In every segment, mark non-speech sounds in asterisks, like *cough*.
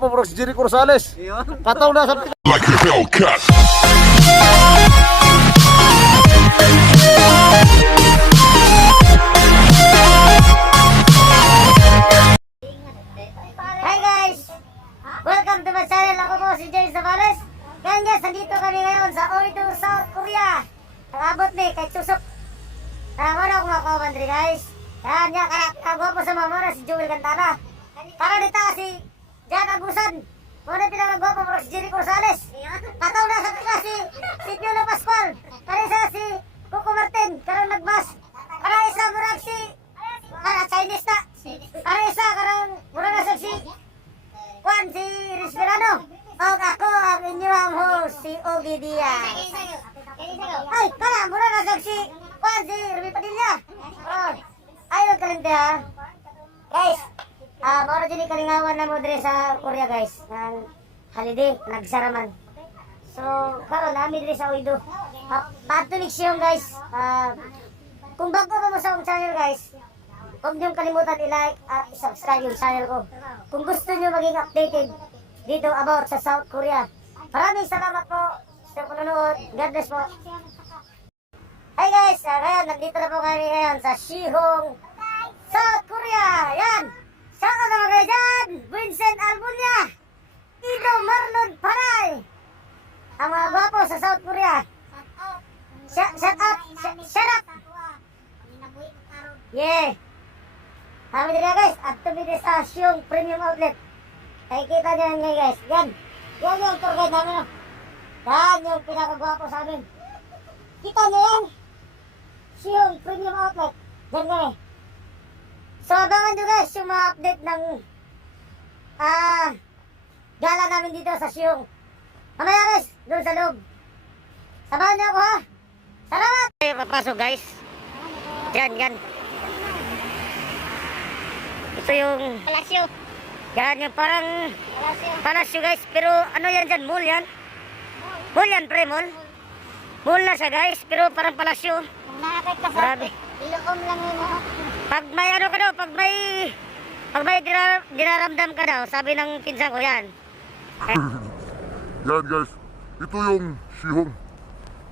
gwapo bro si Jericho Rosales. Kataw na sa like a Hellcat. Hi guys! Welcome to my channel. Ako po si James Zavales. Ngayon guys, nandito kami ngayon sa Oido, South Korea. Nakabot ni kay Chusok. Nakawala ko mga komandri guys. Yan, yan. Kaya kagwapo sa mamara si Joel Cantana. Para dito si Jan Agusan. Muna pinagagwapo mo si Jericho Rosales. Kataw na sa tika si si Piolo Pascual. Kaya isa si Coco Martin. Karang nagbas. Kaya isa murag si Kaya Chinese na. Kaya isa karang murag na si Juan si Respirano. O ako ang inyong host si Ogie Diaz. Ay, kala mura na si Juan si Ruby Padilla. Oh, ayun kalinte ha. Guys, ah, moro din kalingawan na mo dire sa Korea guys. Nang holiday, nagsaraman. So, karon nami dire sa Uido. Uh, Patulik siya guys. Ah, kung bago pa mo sa akong channel guys, huwag niyong kalimutan i-like at i-subscribe yung channel ko. Kung gusto niyo maging updated dito about sa South Korea. Maraming salamat po sa panonood. God bless po. Hi guys, uh, ngayon, nandito na po kami ngayon sa Shihong, South Korea. Yan! Shout out naman kayo dyan! Vincent Albunya! Ido Marlon Panay! Ang mga gwapo sa South Korea. Shut, shut up! Shut, up! Yeah! Kami dito guys, at tumili sa Shihong Premium Outlet. Ay kita nyo yan guys. Yan! Yan yung tour guide namin. oh. Yan yung pinakagwapo sa amin. Kita nyo yan! Shihong Premium Outlet. Yan ngayon. So abangan nyo guys yung mga update ng ah gala namin dito sa Shihong. Mamaya guys, doon sa loob. Samahan niyo ako ha. Salamat! Ay, papasok guys. Yan, yan. Ito yung... Palasyo. Yan, yung parang... Palasyo. Palasyo guys. Pero ano yan dyan? Mall yan? Mall yan, pre, mall. Mall na siya guys, pero parang palasyo. Nakakit ka sa Grabe. iloom lang yun. oh. Pag may ano ka daw, pag may... Pag may dira, dinaramdam ka daw, sabi ng pinsan ko yan. *laughs* Yan guys, ito yung Shihong.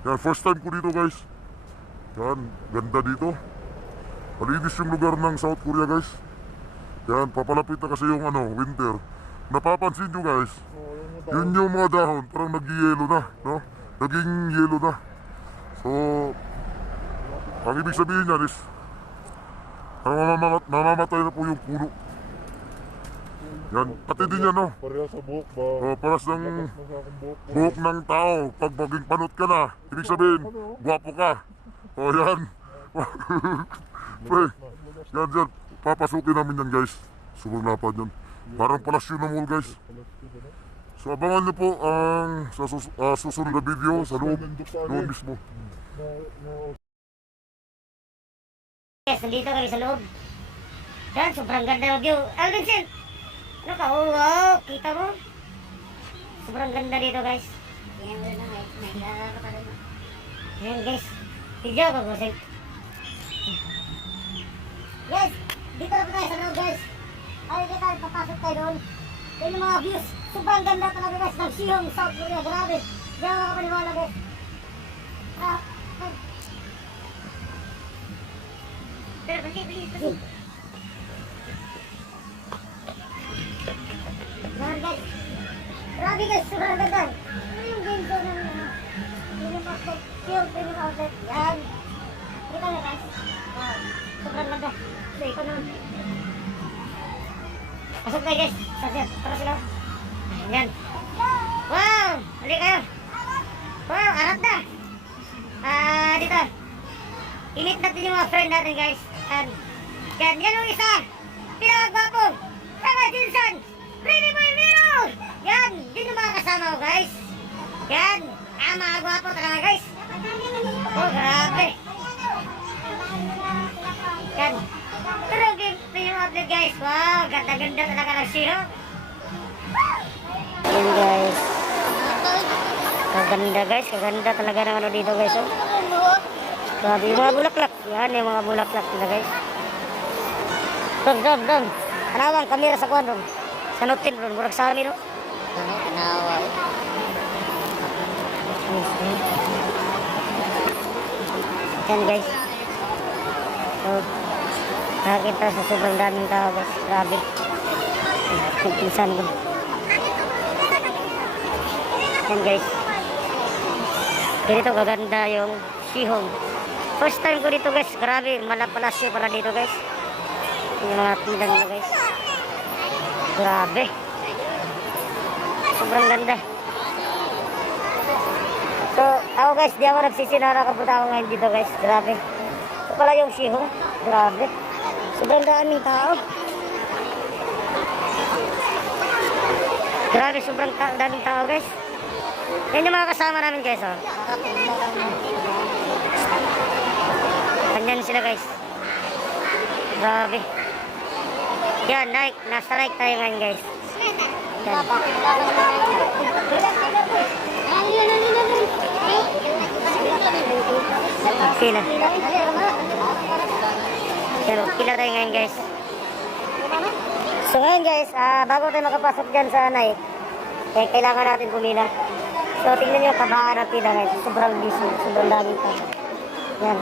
Yan, first time ko dito guys. Yan, ganda dito. Malinis yung lugar ng South Korea guys. Yan, papalapit na kasi yung ano, winter. Napapansin nyo guys, yun yung mga dahon, parang nag-yellow na, no? Naging yellow na. So, ang ibig sabihin niyan is, mamamat, mamamatay na po yung puno. Yan, pati din yan, no? Pareha sa buhok ba? Oh, paras ng buhok. ng tao. Pag maging panot ka na, ibig sabihin, gwapo ka. O yan. Pre, *laughs* yan dyan. Papasukin namin yan guys. Sobrang lapad yan. Parang palasyo ng mall guys. So abangan nyo po ang sa sus- ah, susunod na video sa loob. Loob mismo. Yes, nandito kami sa loob. Yan, sobrang ganda ng view. Alvin Wow! Kita mo? Sobrang ganda dito, guys. Yan doon na, may may lalaro ka doon. Ayan, guys. Video ko, Gusik. Guys, dito na po tayo sa loob, guys. Ay, kita, papasok tayo doon. Yun yung mga views. Sobrang ganda talaga, guys, ng Sihong, South Korea. Grabe. Hindi ako makapaniwala, guys. Ah, ah. Pero, balik, balik, balik. Sobrang ganda. Ano yung game ko ng ano? Yung outlet. Yan. Kita nyo guys. Wow. Sobrang ganda. So, ikaw naman. Pasok tayo guys. Sasya, para sila. Yan. Wow! Hali kayo. Wow, arap na. Ah, dito. Init natin yung mga friend natin guys. Yan. Yan, yan yung isa. Pinakagwapo. Tama, Jinsan. Pretty boy Miro. Yan, yun yung mga kasama ko guys. Yan. Ah, mga gwapo talaga guys. Oh, grabe. Yan. Pero game yung outlet guys. Wow, ganda-ganda talaga ng siyo. Yan guys. Kaganda guys, kaganda talaga ng ano dito guys. Oh. Grabe yung mga bulaklak. Yan yung mga bulaklak nila guys. Dong, dong, dong. Anawang kamera sa kwan dong. Sanutin bro, murag sa amin no. Yan guys. So, nakakita sa sobrang daming tao guys. Grabe. Pinsan ko. Yan guys. Ganito kaganda yung sihong. First time ko dito guys. Grabe, malapalasyo para dito guys. Yung mga tindan nila guys. Grabe. Sobrang ganda. So, ako guys, di ako nagsisinara kapunta ako ngayon dito guys. Grabe. Ito pala yung sihong. Grabe. Sobrang daming tao. Grabe, sobrang ta- daming tao guys. Yan yung mga kasama namin guys, oh. Ganyan sila guys. Grabe. Yan, like. Nasa like tayo ngayon guys. Yan. Okay na. Pero na tayo ngayon guys. So ngayon guys, ah, bago tayo makapasok dyan sa anay, eh, kailangan natin pumila. So tingnan nyo, kabahan ng pila guys. Sobrang busy, sobrang dami pa. Yan.